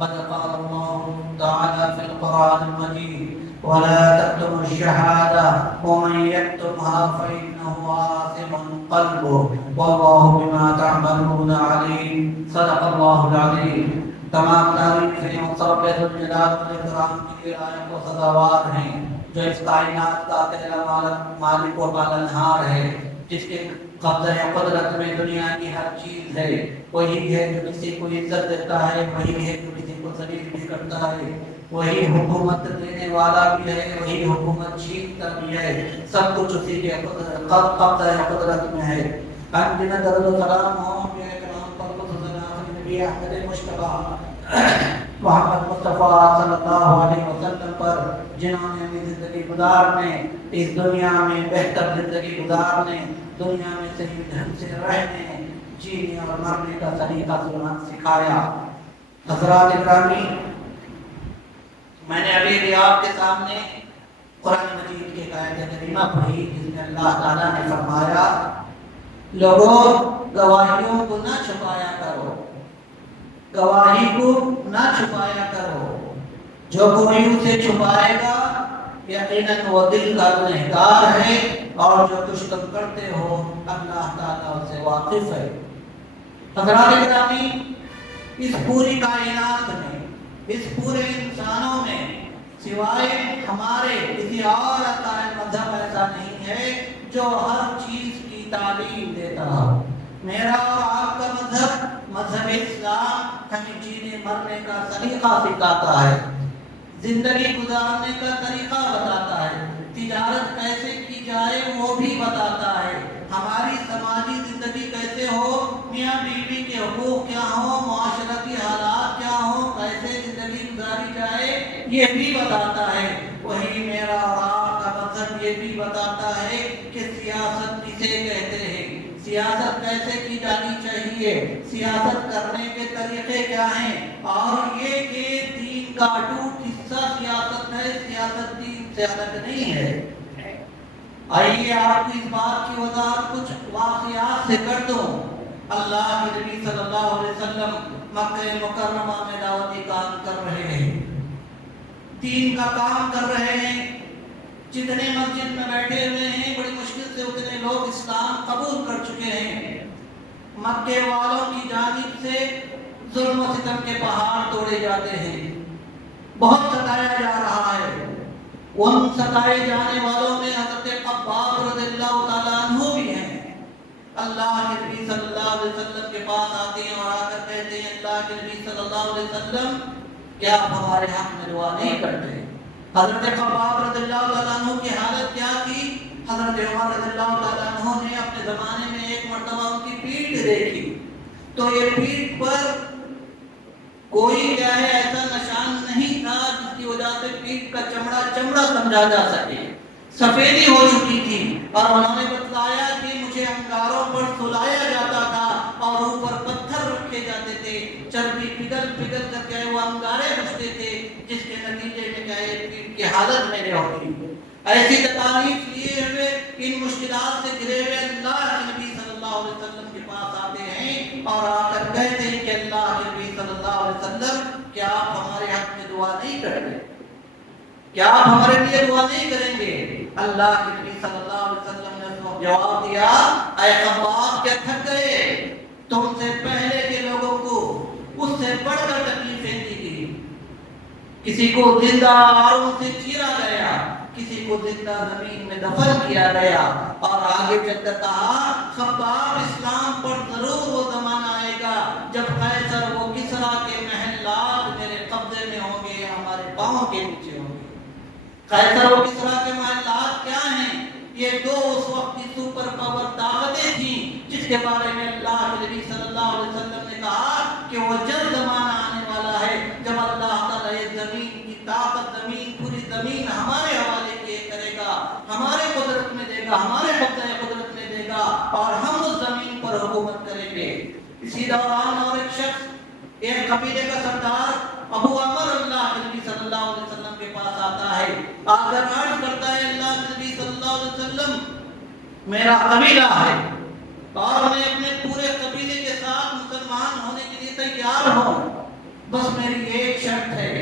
قد قال الله تعالى في القرآن المجيد ولا تكتموا الشهادة ومن يكتمها فإنه آثم قلبه والله بما تعملون عليم. صدق الله العظيم. تمام تعریفیں رب ذوالجلال والاکرام کی لائق و سزاوار ہیں، جو اس کائنات کا پہلا مالک و پالنہار ہے، جس کے قبضہ قدرت میں دنیا کی ہر چیز ہے. وہی ہے جو کسی کو عزت دیتا ہے، وہی ہے جو کسی کو ذلیل بھی کرتا ہے، وہی حکومت دینے والا بھی ہے، وہی حکومت چھینتا بھی ہے. سب کچھ اسی کے قبضہ قدرت میں ہے. انجنہ درد و سلام ہوں کہ اکرام پر خصوصاً آخری نبی احمد مشتبہ محمد مصطفیٰ صلی اللہ علیہ وسلم پر، جنہوں نے ہمیں زندگی گزارنے، اس دنیا میں بہتر زندگی گزارنے، دنیا میں صحیح ڈھنگ سے رہنے، جینے اور مرنے کا طریقہ سکھایا. حضرات اکرامی، میں نے ابھی بھی آپ کے سامنے قرآن مجید کی آیت کریمہ پڑھی جس میں اللہ تعالیٰ نے فرمایا لوگوں گواہیوں کو نہ چھپایا کرو، گواہی کو نہ چھپایا کرو، جو کوئی اسے چھپائے گا یقیناً وہ دل کا گنہگار ہے، اور جو کچھ تم کرتے ہو اللہ تعالیٰ اس سے واقف ہے. حضرات گرامی، اس پوری کائنات میں، اس پورے انسانوں میں سوائے ہمارے کسی اور عقائد مذہب ایسا نہیں ہے جو ہر چیز کی تعلیم دیتا ہو. میرا اور آپ کا مذہب، مذہب اسلام، ہمیں جینے مرنے کا طریقہ سکھاتا ہے، زندگی گزارنے کا طریقہ بتاتا ہے، تجارت کیسے کی جائے وہ بھی بتاتا ہے، ہماری سماجی زندگی کیسے ہو، میاں بیوی کے حقوق کیا ہوں، معاشرتی حالات کیا ہوں، کیسے زندگی گزاری جائے یہ بھی بتاتا ہے. وہی میرا اور آپ کا مذہب یہ بھی بتاتا ہے کہ سیاست کسے کہتے ہیں، سیاست کیسے کی جانی چاہیے، سیاست کرنے کے طریقے کیا ہیں، اور یہ کہ دین کا اٹوٹ حصہ سیاست ہے، سیاست دین سے الگ نہیں ہے. آئیے آپ کی اس بات کی وضاحت کچھ واقعات سے کر دوں. اللہ کے نبی صلی اللہ علیہ وسلم مکہ مکرمہ میں دعوتی کام کر رہے ہیں، دین کا کام کر رہے ہیں. جتنے مسجد میں بیٹھے ہوئے ہیں بڑی مشکل سے اتنے لوگ اسلام قبول کر چکے ہیں. مکے والوں کی جانب سے ظلم و ستم کے پہاڑ توڑے جاتے ہیں، بہت ستایا جا رہا ہے. ان ستائے جانے والوں میں حضرت خباب رضی اللہ تعالیٰ عنہ بھی ہیں. اللہ کے نبی صلی اللہ علیہ وسلم کے پاس آتے ہیں اور آ کر کہتے ہیں اللہ کے نبی صلی اللہ علیہ وسلم کیا آپ ہمارے حق میں دعا نہیں کرتے؟ حضرت خباب رضی اللہ تعالیٰ عنہ کی حالت کیا تھی؟ حضرت عمر رضی اللہ تعالیٰ عنہ نے اپنے زمانے میں ایک مرتبہ ان کی پیٹھ دیکھی تو یہ پیٹھ پر کوئی کیا ہے ایسا نشان نہیں تھا جس کی وجہ سے پیٹھ کا چمڑا چمڑا سمجھا جا سکے، سفیدی ہو چکی تھی. اور انہوں نے بتلایا کہ مجھے انگاروں پر سلایا جاتا تھا اور اوپر پتھر رکھے جاتے تھے، چربی پگھل پگھل کر کے وہ انگارے بچتے تھے، جس کے نتیجے میں کیا ہے پیٹھ کی حالت میرے ہوتی. ایسی تکالیف لیے ہوئے ان مشکلات سے گرے ہوئے اللہ کے نبی صلی اللہ علیہ وسلم کے پاس آتے ہیں اور آ کر کہتے ہیں کہ اللہ کے نبی صلی اللہ علیہ وسلم کیا آپ ہمارے حق میں دعا نہیں کریں گے؟ کیا آپ ہمارے لیے دعا نہیں کریں گے؟ اللہ کے نبی صلی اللہ علیہ وسلم نے اس کو جواب دیا، اے خباب کیا تھک گئے؟ تم سے پہلے کے لوگوں کو اس سے بڑھ کر تکلیفیں دی گئی، کسی کو زندہ آروں سے چیرا گیا، کسی کو زندہ زمین میں دفن کیا گیا. اور آگے چل کر کہا خباب اسلام پر ضرور وہ زمانہ آئے گا جب قیصر و کسریٰ کے محلات میرے قبضے میں ہوں گے، ہمارے پاؤں کے نیچے ہوں گے. قیصر و کسریٰ کے محلات کیا ہیں؟ یہ دو اس وقت کی سپر پاور طاقتیں تھیں جس کے بارے میں اللہ کے نبی صلی اللہ علیہ وسلم نے کہا کہ وہ جلد زمانہ آنے والا ہے جب اللہ تعالیٰ یہ زمین کی طاقت، زمین پوری زمین ہمارے حوالے کیے کرے گا، ہمارے قدرت میں دے گا، ہمارے قبضہ قدرت میں دے گا اور ہم اس زمین پر حکومت کریں گے. اسی دوران اور ایک شخص، ایک قبیلے کا سردار ابو عمر اللہ کے نبی صلی اللہ علیہ وسلم کے پاس آتا ہے، آ کر عرض کرتا ہے اللہ کے نبی صلی اللہ علیہ وسلم میرا قبیلہ ہے اور میں اپنے پورے قبیلے کے ساتھ مسلمان ہونے کے لیے تیار ہوں، بس میری ایک شرط ہے،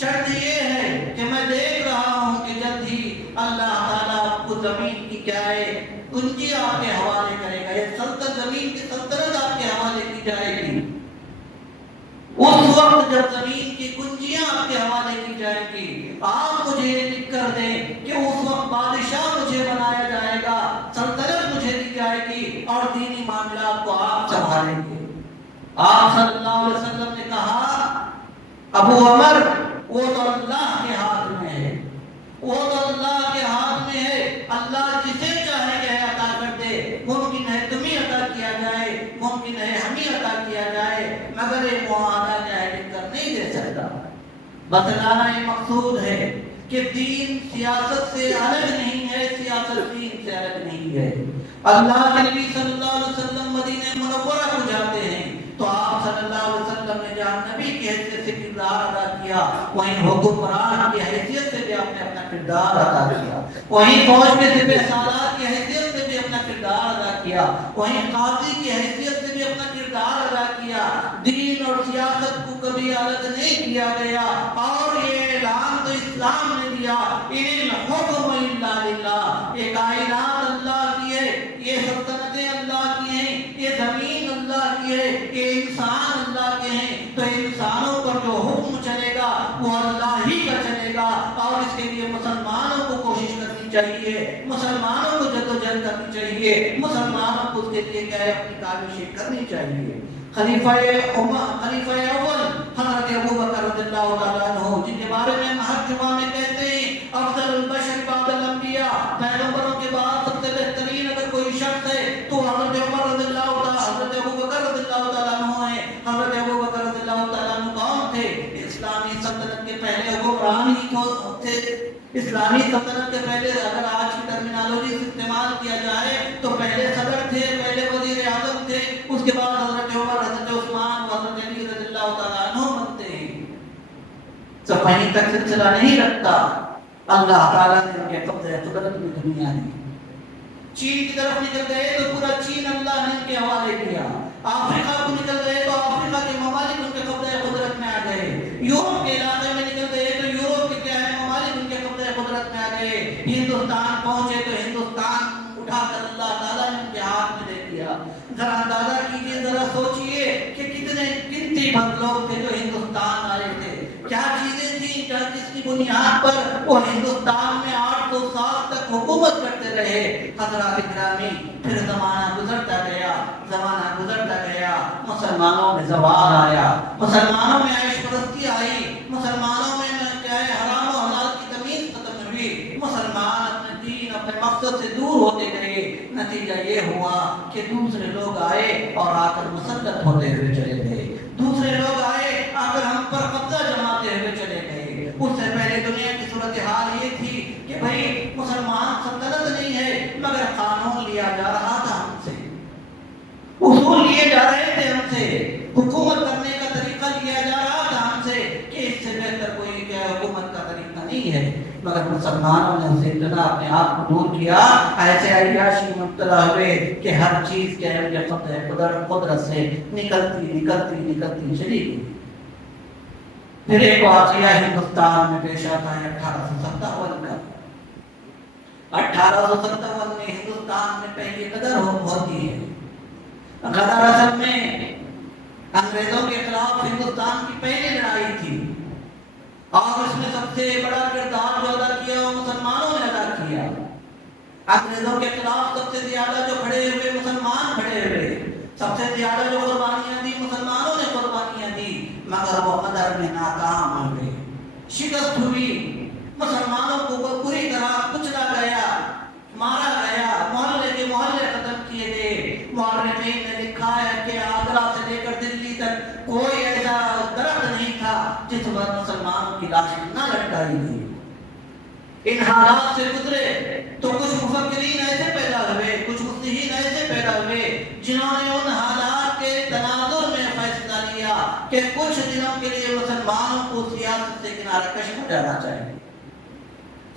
شرط یہ ہے کہ میں دیکھ رہا ہوں کہ جلد ہی اللہ تعالیٰ آپ کو زمین کی کیا ہے کنجی آپ کے حوالے کرے گا، یہ سلطنت زمین کی سلطنت آپ کے حوالے کی جائے گی۔ اس وقت جب زمین کی کنجیاں آپ کے حوالے کی جائیں گی، آپ مجھے یہ لکھ کر دیں کہ اس وقت بادشاہ مجھے بنایا جائے گا، سلطنت مجھے دی جائے گی اور دینی معاملات کو آپ سنبھالیں گے۔ آپ صلی اللہ علیہ وسلم نے کہا ابو عمر وہ تو اللہ کے ہاتھ میں ہے، وہ تو اللہ کے ہاتھ میں ہے، اللہ جسے چاہے کہ عطا کر دے، ممکن ہے تمہیں عطا کیا جائے، ممکن ہے ہمیں عطا کیا جائے، مگر یہ معاہدہ جائے کر نہیں دے سکتا۔ بتلانا یہ مقصود ہے کہ دین سیاست سے الگ نہیں ہے، سیاست دین سے الگ نہیں ہے۔ اللہ کے نبی صلی اللہ علیہ وسلم مدینہ منورہ کو جاتے ہیں تو آپ صلی اللہ علیہ وسلم نے جہاں نبی کی حیثیت سے کردار ادا کیا، وہیں حکمران کی حیثیت سے بھی آپ نے اپنا کردار ادا کیا، وہیں فوج کے سپہ سالار کی حیثیت سے بھی اپنا کردار ادا کیا، وہیں قاضی کی حیثیت سے بھی اپنا کردار ادا کیا۔ دین اور سیاست کو کبھی الگ نہیں کیا گیا، اور یہ اعلان تو اسلام نے دیا ان الحکم الا للہ، یہ کائنات اللہ کی ہے، یہ سلطنتیں اللہ کی ہیں، یہ زمین اللہ کی ہے، یہ انسان اللہ کے ہیں، تو انسانوں پر جو حکم چلے گا وہ اللہ ہی کا چلے گا، اور اس کے لیے مسلمانوں کو کوشش کرنی چاہیے، مسلمانوں کو جدوجہد کرنی چاہیے، مسلمانوں کو اس کے لیے کیا ہے اپنی کاوشیں کرنی چاہیے۔ خلیفہ اول حضرت ابو بکر رضی اللہ تعالیٰ عنہ، جن کے بارے میں ہر جمعہ میں کہتے ہیں افضل البشر بعد الانبیاء، پیغمبروں کے بعد سب سے بہترین اگر کوئی شخص ہے تو حضرت عمر رضی اللہ تعالیٰ، حضرت ابو بکر رضی اللہ تعالیٰ عنہ ہیں۔ حضرت ابو بکر رضی اللہ تعالیٰ عنہ کون تھے؟ اسلامی سلطنت کے پہلے حکمران ہی تھے۔ اسلامی سلطنت کے پہلے اگر آج کی ٹرمینالوجی سے استعمال کیا جائے تو پہلے صدر تھے، پہلے وزیر اعظم تھے، اس کے بعد حضرت عمر، حضرت عثمان، حضرت علی رضی اللہ تعالیٰ عنہ بنتے ہیں۔ سب وہیں تک سلسلہ نہیں رکھتا، اللہ تعالیٰ نے ان کے قبضے قدرت میں دنیا دی۔ چین کی طرف نکل گئے تو پورا چین اللہ نے ان کے حوالے کیا، افریقہ کو نکل گئے تو افریقہ کے ممالک ان کے قبضے قدرت میں آ گئے، یورپ کے علاقے میں نکل گئے تو یورپ کے کیا ہے ممالک ان کے قبضے قدرت میں آ گئے، ہندوستان پہنچے تو ہندوستان اٹھا کر اللہ تعالیٰ نے ان کے ہاتھ میں دے دیا۔ ذرا اندازہ کیجیے، ذرا سوچئے کہ کتنے گنتی بھر لوگ تھے جو ہندوستان آئے تھے، کیا چیزیں تھیں جس کی بنیاد پر وہ ہندوستان میں 800 سال تک حکومت کرتے رہے۔ حضرات گرامی، پھر زمانہ گزرتا گیا، زمانہ گزرتا گیا، مسلمانوں میں زوال آیا، مسلمانوں میں عیش پرستی آئی، مسلمانوں میں کیا ہے حرام و حلال کی تمیز ختم ہوئی، مسلمان اپنے دین اپنے مقصد سے دور ہوتے گئے۔ نتیجہ یہ ہوا کہ دوسرے لوگ آئے اور آ کر مسلط ہوتے ہوئے چلے گئے، دوسرے لوگ آئے آ کر ہم پر قبضہ جماتے ہوئے چلے گئے۔ اس سے پہلے دنیا کی صورتحال یہ تھی کہ بھئی مسلمان سلطنت نہیں ہے، مگر قانون لیا جا رہا تھا ہم سے، اصول لیے جا رہے تھے ہم سے، حکومت کرنے کا طریقہ لیا جا رہا تھا ہم سے کہ اس سے بہتر کوئی کیا حکومت کا طریقہ نہیں ہے، مگر مسلمانوں نے اسے اتنا اپنے آپ کو دور کیا، ایسے عیاشی میں مبتلا ہوئے کہ ہر چیز کے قدرت سے نکلتی چلی گئی۔ پھر ایک واقعہ ہندوستان میں پیش آتا ہے 1857 کا۔ 1857 میں ہندوستان میں پہلی غدر ہوتی ہے۔ غدر اصل میں انگریزوں کے خلاف ہندوستان کی پہلی لڑائی تھی، اور اس میں سب سے بڑا کردار جو ادا کیا وہ مسلمانوں نے ادا کیا۔ انگریزوں کے خلاف سب سے زیادہ جو کھڑے ہوئے مسلمان کھڑے ہوئے، سب سے زیادہ جو قربانیاں دی مسلمانوں نے قربانیاں دی، مگر وہ غدر میں ناکام ہو گئے، شکست ہوئی، مسلمانوں کو پوری طرح کچلا گیا، مارا گیا، محلے کے محلے ختم کیے گئے۔ مورخین نے لکھا ہے کہ آگرہ سے لے کر دلی تک کوئی ایسا درخت نہیں تھا جس پر مسلمانوں کی لاشیں نہ لٹکائی گئی۔ ان حالات سے گزرے تو کچھ مفکرین ایسے پیدا ہوئے، کچھ مصلحین ایسے پیدا ہوئے جنہوں نے ان حالات کے تناظر میں فیصلہ لیا کہ کچھ دنوں کے لیے مسلمانوں کو سیاست سے کنارہ کش ہو جانا چاہیے،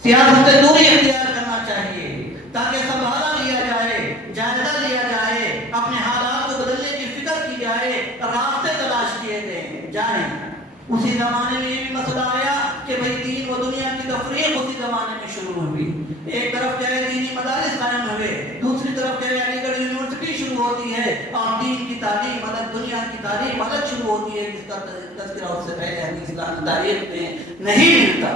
سیاست سے دوری اختیار کرنا چاہیے، تاکہ سنبھالا لیا جائے، جائزہ لیا جائے، اپنے حالات کو بدلنے کی فکر کی جائے، راستے تلاش کیے جائیں۔ اسی زمانے میں یہ بھی مسئلہ آیا کہ بھئی دین و دنیا کی تفریق اسی زمانے میں شروع ہوئی. ایک طرف جو ہے دینی مدارس قائم ہوئے، دوسری طرف جو ہے علی گڑھ یونیورسٹی شروع ہوتی ہے اور دین کی تعلیم الگ، دنیا کی تعلیم الگ شروع ہوتی ہے، جس کا تذکرہ اس سے پہلے ہمیں اسلامی تاریخ میں نہیں ملتا.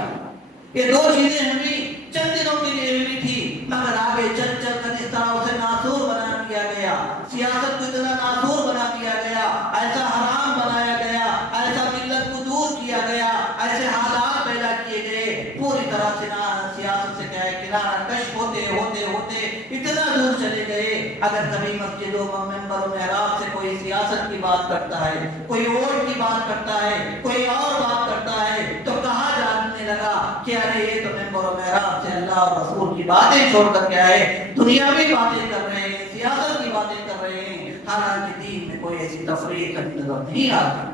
یہ دو چیزیں ہمیں چند دنوں کے لیے ملی تھی، مگر آگے چل چل کر اس طرح اسے ناسور بنا دیا گیا، سیاست کو اتنا ناسور بنا دیا گیا، ایسا حرام بنایا گیا، ایسا ملت کو دور کیا گیا، ایسے حالات پیدا کیے گئے، پوری طرح سے سیاست سے کیا ہے کنارہ کش ہوتے ہوتے ہوتے اتنا دور چلے گئے. اگر کبھی مسجدوں ممبر و محراب سے کوئی سیاست کی بات کرتا ہے، کوئی ووٹ کی بات کرتا ہے، کوئی اور بات کرتا ہے، تو کہا جانے لگا کہ ارے یہ تو ممبر و محراب سے اللہ اور رسول کی باتیں چھوڑ کر کیا ہے دنیاوی باتیں کر رہے ہیں، سیاست کی باتیں کر رہے ہیں. حالانکہ دین میں کوئی ایسی تفریق نظر نہیں آتی.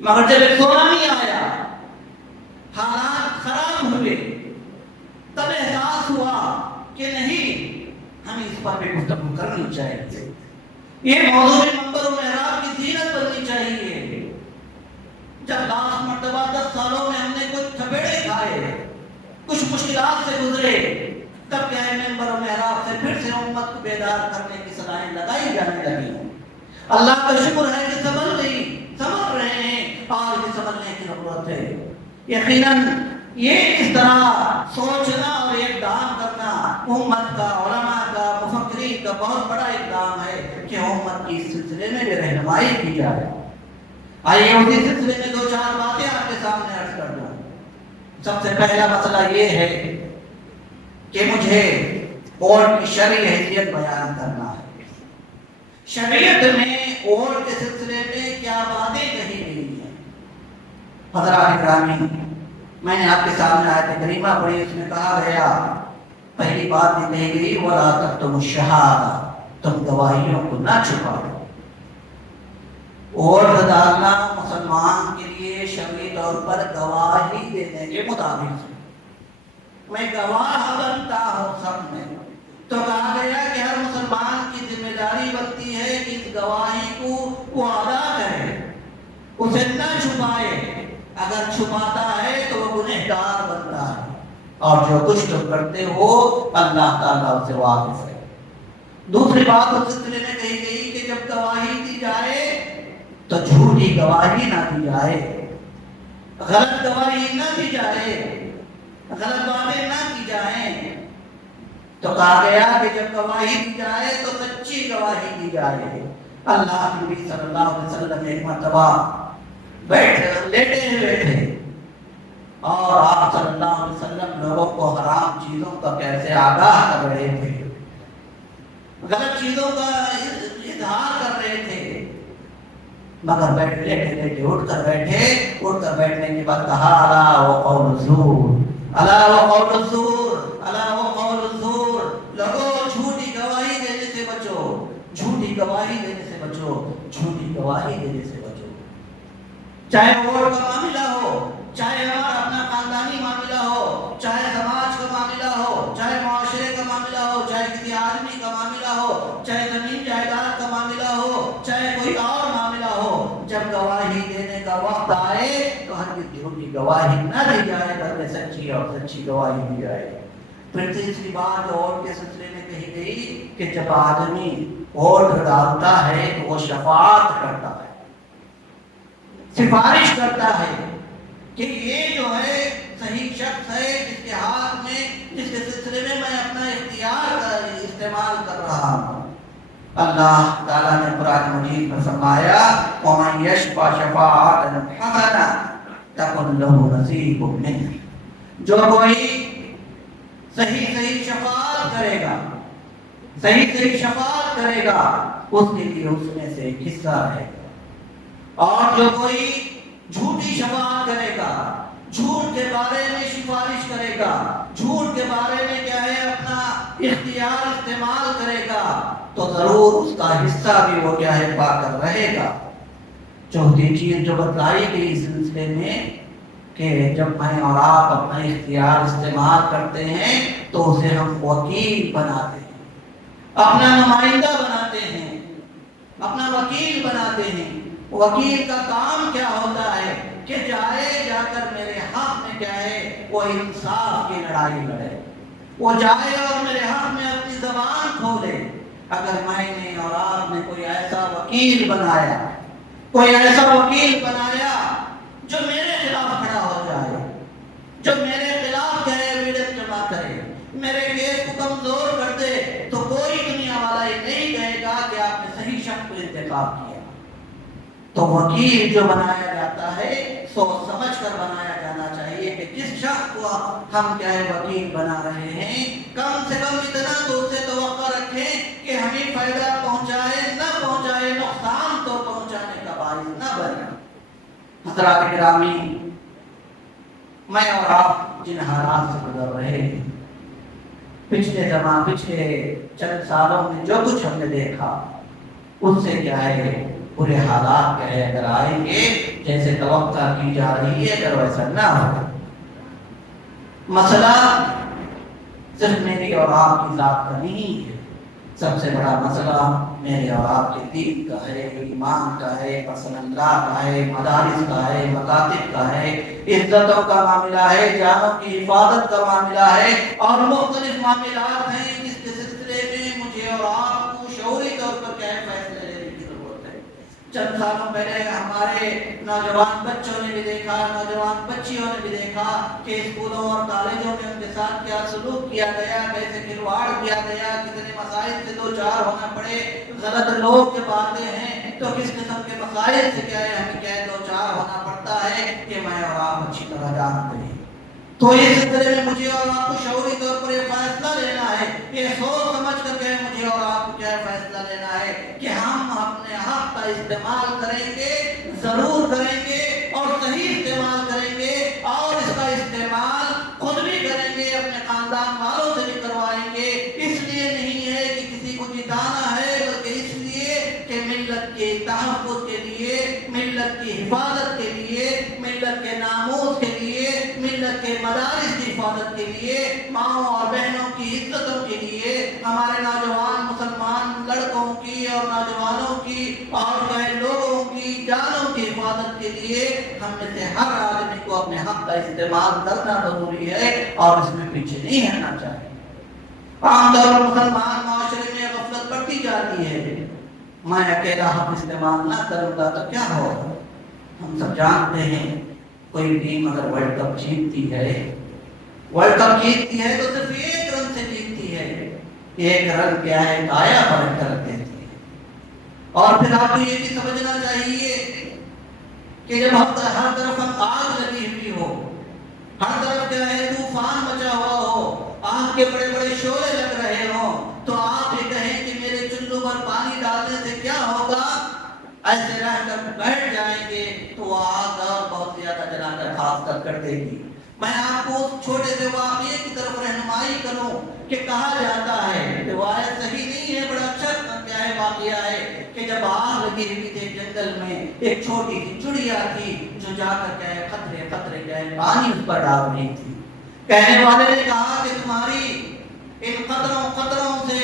مگر جب ایک سونامی آیا، حالات خراب ہوئے، تب احساس ہوا کہ نہیں، ہمیں اس پر بھی گفتگو کرنی چاہیے. یہ موضوع منبر و محراب کی زینت بننی چاہیے. جب لاسٹ مرتبہ 10 سالوں میں ہم نے کچھ تھپیڑے کھائے، کچھ مشکلات سے گزرے، تب کیا ہے منبر و محراب سے پھر سے امت کو بیدار کرنے کی صدائیں لگائی جانے لگی. اللہ کا شکر ہے کہ سمجھ رہے ہیں اور یہ سمجھنے کی ضرورت ہے. یقیناً یہ اس طرح سوچنا اور اقدام کرنا امت کا، علماء کا، مفکرین کا بہت بڑا اقدام ہے کہ امت کی اس سلسلے میں بھی رہنمائی کی جائے. آئیے اسی سلسلے میں 2-4 باتیں آپ کے سامنے عرض کر دوں. سب سے پہلا مسئلہ یہ ہے کہ مجھے ووٹ کی شرعی حیثیت بیان کرنا ہے. شریعت میں ووٹ کے سلسلے میں کیا باتیں کہی گئی ہیں. حضرات گرامی، میں نے آپ کے سامنے آیت کریمہ پڑھی، اس میں کہا گیا، پہلی بات یہ کہی گئی وَلَا تَكْتُمُوا الشَّهَادَةَ، تم گواہیوں کو نہ چھپاؤ. ووٹ ڈالنا مسلمان کے لیے شرعی طور پر گواہی دینے کے مطابق میں گواہ بنتا ہوں سب میں. تو کہا گیا کہ ہر مسلمان کی ذمہ داری بنتی ہے کہ اس گواہی کو وہ ادا کرے، اسے نہ چھپائے. اگر چھپاتا ہے تو وہ گنہگار بنتا ہے، اور جو کچھ تم کرتے ہو اللہ تعالیٰ اسے واقف ہے. دوسری بات اس سلسلے میں کہی گئی کہ جب گواہی دی جائے تو جھوٹی گواہی نہ دی جائے، غلط گواہی نہ دی جائے، غلط باتیں نہ کی جائیں. تو کہا گیا کہ جب گواہی دی جائے تو سچی گواہی دی جائے. اللہ کے نبی صلی اللہ علیہ وسلم ایک مرتبہ لیٹے ہوئے تھے اور آپ صلی اللہ علیہ وسلم لوگوں کو حرام چیزوں کا کیسے آگاہ کر رہے تھے، غلط چیزوں کا اظہار کر رہے تھے. مگر لیٹے اٹھ کر بیٹھنے کے بعد کہا الا وقول الزور، الا وقول الزور، الا وقول الزور. لوگوں جھوٹی گواہی دینے سے بچو، جھوٹی گواہی دینے سے بچو، جھوٹی گواہی دینے سے بچو. چاہے ووٹ کا معاملہ ہو، چاہے ہمارا اپنا خاندانی معاملہ ہو، چاہے سماج کا معاملہ ہو، چاہے معاشرے کا معاملہ ہو، چاہے کسی آدمی کا معاملہ ہو، چاہے زمین جائیداد کا معاملہ ہو، چاہے کوئی اور معاملہ ہو، جب گواہی دینے کا وقت آئے تو ہرگز جھوٹی گواہی نہ دی جائے بلکہ سچی اور سچی گواہی دی جائے. پھر تیسری بات ووٹ کے سلسلے میں کہی گئی کہ جب آدمی ووٹ ڈالتا ہے تو وہ شفاعت کرتا ہے، سفارش کرتا ہے کہ یہ جو ہے صحیح شخص ہے جس کے ہاتھ میں، جس کے سلسلے میں میں اپنا اختیار کا استعمال کر رہا ہوں. اللہ تعالیٰ نے قرآن مجید میں فرمایا وَمَن يَشْفَعْ شَفَاعَةً حَسَنَةً تَكُنْ لَهُ نَصِيبٌ مِنْهَا. جو کوئی صحیح شفاعت کرے گا، صحیح شفاعت کرے گا، اس کے لیے اس میں سے ایک حصہ رہے گا. اور جو کوئی جھوٹی شفاعت کرے گا، جھوٹ کے بارے میں سفارش کرے گا، جھوٹ کے بارے میں کیا ہے اپنا اختیار استعمال کرے گا، تو ضرور اس کا حصہ بھی وہ کیا ہے پا کر رہے گا. چوتھی چیز جو بتلائی گئی اس سلسلے میں کہ جب میں اور آپ اپنا اختیار استعمال کرتے ہیں تو اسے ہم وکیل بناتے ہیں، اپنا نمائندہ بناتے ہیں، اپنا وکیل بناتے ہیں. وکیل کا کام کیا ہوتا وہ انصاف کی لڑائی لڑے، وہ جائے اور میرے حق میں اپنی زبان کھولے۔ اگر میں نے اور آپ نے کوئی ایسا وکیل بنایا، کوئی ایسا وکیل بنایا جو میرے خلاف کھڑا ہو جائے، جو میرے خلاف کہے ایویڈنس جمع کرے، میرے کیس کو کمزور کر دے، تو کوئی دنیا والا یہ نہیں کہے گا کہ آپ نے صحیح شخص کو انتخاب کیا۔ تو وکیل جو بنایا جاتا ہے سوچ سمجھ کر بنایا جانا چاہیے کہ جس شخص کو ہم کیا وکیل بنا رہے ہیں کم سے کم اتنا تو اس سے توقع رکھیں کہ ہمیں فائدہ پہنچائے نہ پہنچائے، نقصان تو پہنچانے کا باعث نہ بنے۔ حضرات گرامی، میں اور آپ جن حالات سے گزر رہے ہیں، پچھلے چند سالوں میں جو کچھ ہم نے دیکھا اس سے کیا ہے برے حالات کیا ہے اگر آئیں گے جیسے توقع کی جا رہی ہے، اگر ویسا نہ ہو۔ مسئلہ صرف میری اور آپ کی ذات کا نہیں ہے، سب سے بڑا مسئلہ میرے اور آپ کے دین کا ہے، ایمان کا ہے، پسند اللہ کا ہے، مدارس کا ہے، مکاتب کا ہے، عزتوں کا معاملہ ہے، جانوں کی حفاظت کا معاملہ ہے، اور مختلف معاملات ہیں جس کے سلسلے میں مجھے اور آپ کو شعوری طور پر کیا فیصلے لینے کی ضرورت ہے۔ چند سالوں پہلے ہمارے نوجوان بچوں نے بھی دیکھا، نوجوان بچیوں نے بھی دیکھا کہ اسکولوں اور کالجوں میں ان کے ساتھ کیا سلوک کیا گیا، کیسے کھلواڑ کیا گیا، کتنے مسائل سے دو چار ہونا پڑے، غلط لوگ جب آتے ہیں تو کس قسم کے مسائل سے کیا ہے ہمیں کیا دو چار ہونا پڑتا ہے، کہ میں اور آپ اچھی طرح جانتے ہیں۔ تو اس سلسلے میں مجھے اور آپ کو شعوری طور پر یہ فیصلہ لینا ہے، یہ سوچ سمجھ کر کے مجھے اور آپ کو کیا فیصلہ لینا ہے کہ ہم اپنے حق کا استعمال کریں گے، ضرور کریں گے، اور صحیح استعمال کریں گے، اور اس کا استعمال خود بھی کریں گے، اپنے خاندان والوں سے بھی کروائیں گے۔ اس لیے نہیں ہے کہ کسی کو جتانا ہے، بلکہ اس لیے کہ ملت کے تحفظ کے لیے، ملت کی حفاظت کے لیے، ملت کے ناموس کے لیے، ملت کے مدارس کی حفاظت کے لیے، ماؤں اور بہنوں کی عزتوں کے لیے، ہمارے نوجوان مسلمان لڑکوں کی اور نوجوانوں کی اور غیر لوگوں کی جانوں کی حفاظت کے لیے ہم میں سے ہر آدمی کو اپنے حق کا استعمال کرنا ضروری ہے، اور اس میں پیچھے نہیں رہنا چاہیے۔ عام طور پر مسلمان معاشرے میں غفلت بڑھتی جاتی ہے، میں اکیلا حق استعمال نہ کروں گا تو کیا ہوگا۔ ہم سب جانتے ہیں کوئی ٹیم اگر ورلڈ کپ جیتتی ہے، ورلڈ کپ جیتتی ہے تو صرف ایک رن سے جیتتی ہے، ایک رن کیا ہے کایا پلٹ کر دیتی ہے۔ اور پھر آپ کو یہ بھی سمجھنا چاہیے کہ جب ہر طرف آگ لگی ہوئی ہو، ہر طرف کیا ہے طوفان مچا ہوا ہو، آگ کے بڑے بڑے شعلے لگ رہے ہوں، تو آپ یہ کہیں کہ میرے چلو پر پانی ڈالنے سے کیا ہوگا، ایسے رہ کر بیٹھ جائیں گے تو وہ آگ اور بہت زیادہ جلا کر خاص کر دے گی۔ میں آپ کو چھوٹے سے واقعے کی طرف رہنمائی کروں کہ کہا جاتا ہے، روایت صحیح نہیں ہے، بڑا اچھا کیا ہے واقعہ ہے کہ جب آگ لگی ہوئی تھی جنگل میں، ایک چھوٹی سی چڑیا تھی جو جا کر کیا ہے قطرے قطرے کیا ہے پانی اس پر ڈال رہی تھی۔ کہنے والے نے کہا کہ تمہاری ان قطروں سے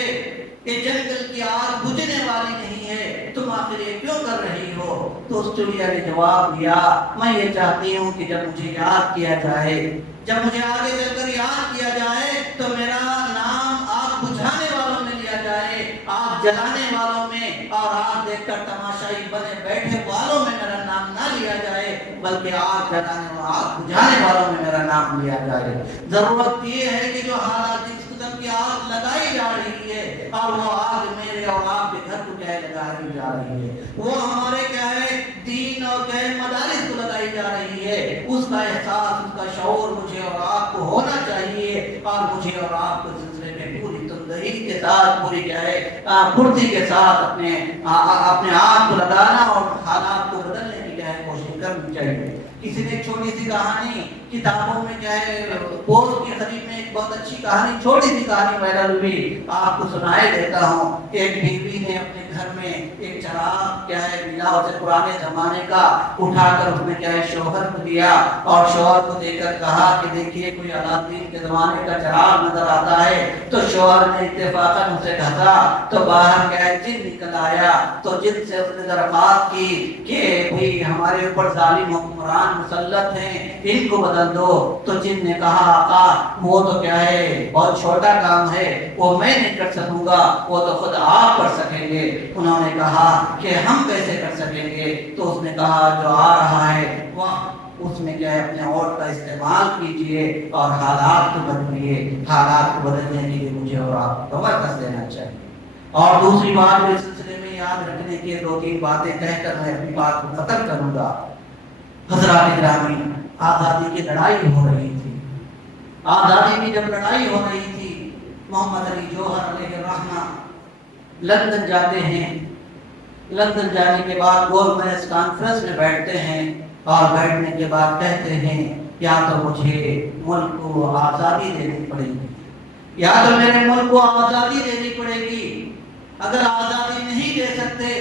یہ جنگل کی آگ بجھنے والی نہیں ہے، تم آخر یہ کیوں کر رہی ہو؟ تو اس چڑیا نے جواب دیا، میں یہ چاہتی ہوں کہ جب مجھے یاد کیا جائے، جب مجھے آگے چل کر یاد کیا جائے تو میرا نام آگ بجھانے والوں میں لیا جائے، آگ جلانے والوں میں اور آگ دیکھ کر تماشائی بنے بیٹھے والوں میں میرا نام نہ لیا جائے، بلکہ آگ جلانے اور آگ بجھانے والوں میں میرا نام لیا جائے۔ ضرورت یہ ہے کہ جو حالات جس قسم کی آگ لگائی جا رہی ہے، اور وہ آگ میرے اور آپ کے گھر کو کیا لگائی جا رہی ہے، وہ ہمارے کیا ہے دین اور کیا مدارس کو لگائی جا رہی ہے، اس کا احساس، اس کا شعور مجھے اور آپ کو ہونا چاہیے، اور مجھے اور آپ کو سلسلے میں پوری تندہی کے ساتھ، پوری کیا ہے پھرتی کے ساتھ اپنے آپ کو لگانا اور حالات کو بدلنے کی کیا ہے کوشش کرنی چاہیے۔ کسی نے چھوٹی سی کہانی کتابوں میں کیا ہے پوسٹ کی قریب میں ایک بہت اچھی کہانی، چھوٹی سی کہانی وائرل ہوئی، آپ کو سنائے دیتا ہوں۔ ایک بیوی نے اپنے گھر میں ایک چراغ کیا ہے ملا اسے پرانے زمانے کا، اٹھا کر اس میں کیا ہے شوہر کو دیا، اور شوہر کو دے کر کہا کہ دیکھیے کوئی علاؤدین کے زمانے کا چراغ نظر آتا ہے۔ تو شوہر نے اتفاقاً اسے گھسا تو باہر کیا ہے جن نکل آیا، تو جن سے اس نے درخواست کی کہ بھئی ہمارے اوپر ظالم حکمران مسلط ہیں، ان کو بدل اذن دو. تو جن نے کہا آقا وہ تو کیا ہے بہت چھوٹا کام ہے, وہ میں نہیں کر سکوں گا, وہ تو خود آپ کر سکیں گے. انہوں نے کہا کہ ہم کیسے کر سکیں گے؟ تو اس نے کہا جو آ رہا ہے وہ اس میں کیا ہے اپنے اور کا استعمال کیجئے اور حالات کو بدلیے. حالات کو بدلنے کے لیے مجھے اور آپ کو کمر کس دینا چاہیے. اور دوسری بات اس سلسلے میں یاد رکھنے کی 2-3 باتیں کہہ کر میں اپنی بات کو ختم کروں گا. حضرات گرامی, آزادی کی لڑائی ہو رہی تھی. آزادی کی جب لڑائی ہو رہی تھی, محمد علی جوہر علیہ الرحمہ لندن جاتے ہیں. لندن جانے کے بعد گول میز کانفرنس میں بیٹھتے ہیں اور بیٹھنے کے بعد کہتے ہیں یا تو مجھے ملک کو آزادی دینی پڑے گی, یا تو میرے ملک کو آزادی دینی پڑے گی. اگر آزادی نہیں دے سکتے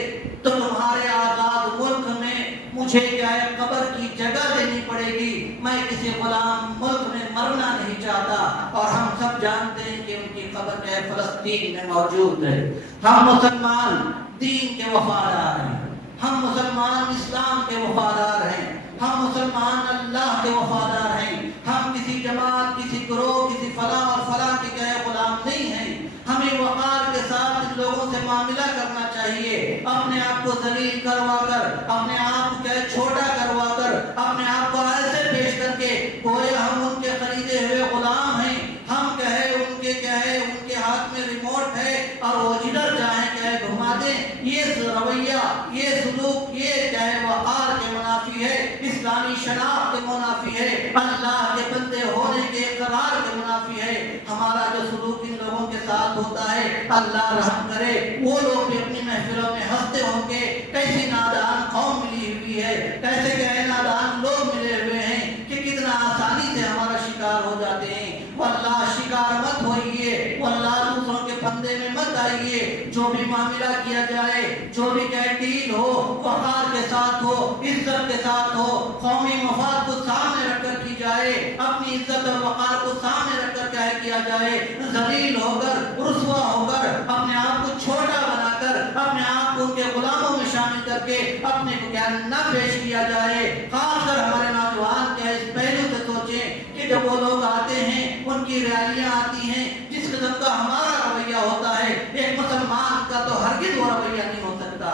تو تمہارے آزاد ملک میں مجھے کیا ہے قبر کی جگہ دینی پڑے گی. میں کسی غلام ملک میں مرنا نہیں چاہتا. اور ہم سب جانتے ہیں کہ ان کی قبر کیا ہے فلسطین میں موجود ہے. ہم مسلمان دین کے وفادار ہیں, ہم مسلمان اسلام کے وفادار ہیں, ہم مسلمان اللہ کے وفادار ہیں. ہم کسی جماعت, کسی گروہ, کسی فلاں اور فلاں کے کیا غلام نہیں ہیں. ہمیں وقار کے ساتھ ان لوگوں سے معاملہ کرنا چاہیے. اپنے آپ کو ذلیل کروا کر, اپنے آپ کو کیا چھوٹا کروا کر, اپنے آپ کو ایسے پیش کر کے گویا ہم ان کے خریدے ہوئے غلام ہیں. ہم کہے ان کے کیا ہے ان کے ہاتھ میں ریموٹ ہے اور وہ جدھر جائیں کہے گھما دیں. یہ رویہ, یہ سلوک, یہ کیا ہے وقار کے منافی ہے, اسلامی شناخت کے منافی ہے, اللہ کے بندے ہونے کے اقرار کے منافی ہے. ہمارا جو سلوک ان لوگوں کے ساتھ ہوتا ہے, اللہ رحم کرے وہ لوگ بھی اپنی محفلوں میں ہنستے ہوں گے کیسی نادان قوم ملی ہوئی ہے, کیسے کیا نادان لوگ ملے ہوئے ہیں کہ کتنا آسانی سے ہمارا شکار ہو جاتے ہیں. واللہ شکار مت ہوئیے, واللہ دوسروں کے پھندے میں مت آئیے. جو بھی معاملہ کیا جائے, جو بھی ڈیل ہو, وقار کے ساتھ ہو, عزت کے ساتھ ہو, قومی مفاد کو سامنے رکھ کر کی جائے, اپنی عزت اور وقار کو سامنے رکھ کر کیا جائے. ذلیل ہو کر, رسوا ہو کر, اپنے آپ کو چھوٹا بنا کر, اپنے آپ کو ان کے غلاموں میں شامل کر کے اپنے کو کیا نہ پیش کیا جائے. خاص کر ہمارے نوجوان کیا اس پہلو سے سوچیں کہ جب وہ لوگ آتے ہیں, ان کی ریالیاں آتی ہیں, جس قسم کا ہمارا رویہ ہوتا ہے, ایک مسلمان کا تو ہرگز وہ رویہ نہیں ہو سکتا.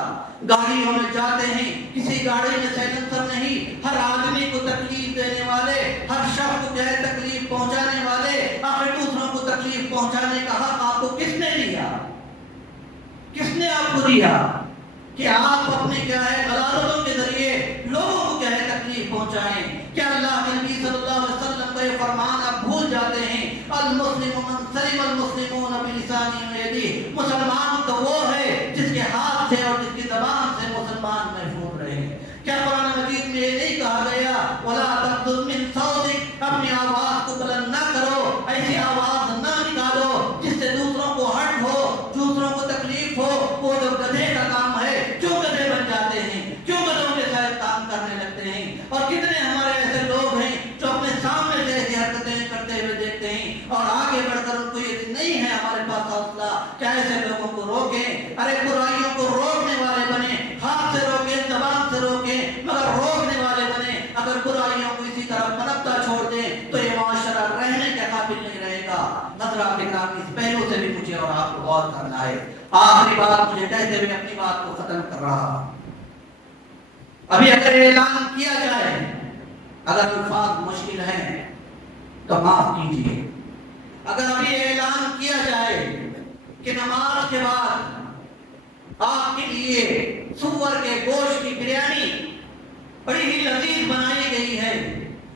گاڑیوں میں جاتے ہیں, کسی گاڑی میں سائلنسر نہیں, ہر آدمی کو تکلیف دینے والے, ہر شخص کو کیا تکلیف پہنچانے والے, آخر دوسروں کو تکلیف پہنچانے کا حق آپ کو کس نے دیا؟ کس نے آپ کو دیا کہ آپ اپنے کیا ہے غلالتوں کے ذریعے لوگوں کو کیا ہے تکلیف پہنچائیں؟ کیا اللہ کے نبی صلی اللہ علیہ وسلم کا یہ فرمان آپ بھول جاتے ہیں, المسلم من سلم المسلمون بلسانه ويده, مسلمان تو وہ ہے جس کے ہاتھ سے اور جس کی زبان سے مسلمان محفوظ رہے. کیا قرآن مجید میں یہ نہیں کہا گیا ولا تغضض من صوتک, اپنی آواز کو بلند نہ کرو, ایسی آواز نہ نکالو جس سے دوسروں کو ہرٹ ہو, دوسروں کو تکلیف ہو. وہ جو گدھے کا کام ہے, کیوں گدھے بن جاتے ہیں, کیوں گدھوں کے ساتھ کام کرنے لگتے ہیں. اور کتنے ہمارے ایسے لوگ ہیں جو اپنے سامنے سے ایسی حرکتیں کرتے ہوئے دیکھتے ہیں اور آگے بڑھ کر ان کو یہ نہیں ہے ہمارے پاس حوصلہ کیا ایسے لوگوں کو روکیں. ارے برائیوں کو روکنے والے بنے, ہاتھ سے روکیں, زبان سے روکیں, مگر روکنے والے بنے. اگر برائیوں کو اسی طرح پنپتا چھوڑ دیں تو یہ معاشرہ رہنے کے قابل نہیں رہے گا. حضرات کرام, اس پہلو سے بھی مجھے اور آپ کو غور کرنا ہے. آخری بات مجھے کہتے ہوئے اپنی بات کو ختم کر رہا. ابھی اگر اعلان کیا جائے, اگر الفاظ مشکل ہیں تو معاف کیجیے, اگر ابھی اعلان کیا جائے کہ نماز کے بعد آپ کے لیے سور کے گوشت کی بریانی بڑی ہی لذیذ بنائی گئی ہے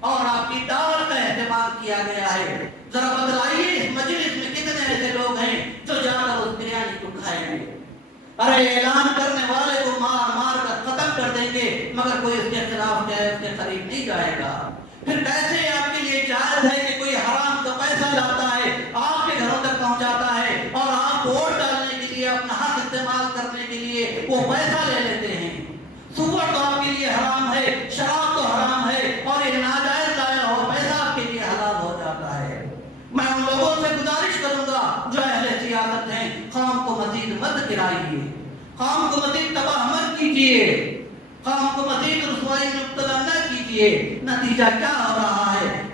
اور آپ کی دعوت کا اہتمام کیا گیا ہے, ذرا بتلائیے اس مجلس میں کتنے ایسے لوگ ہیں جو جا کر اس بریانی کو کھائیں گے. ارے اعلان کرنے والے کو مار مار کر ختم کر دیں گے مگر کوئی اس کے خلاف جائے, اس کے قریب نہیں جائے گا. پھر کیسے آپ کے لیے جائز ہے کہ کوئی حرام کا پیسہ لاتا ہے, آپ کے گھروں تک پہنچاتا ہے اور آپ ووٹ ڈالنے کے لیے, اپنا حق استعمال کرنے کے لیے وہ پیسہ لے لیتے ہیں. سور تو آپ کے لیے حرام ہے, شراب تو حرام ہے, اور یہ ناجائز لایا ہو پیسہ آپ کے لیے حلال ہو جاتا ہے. میں ان لوگوں سے گزارش کروں گا جو اہل سیاست ہیں, قوم کو مزید مت گرائیے, قوم کو مزید تباہ مت کیجیے, قوم کو مزید رسوائی میں مبتلا نہ کیجیے. نتیجہ کیا ہو رہا ہے,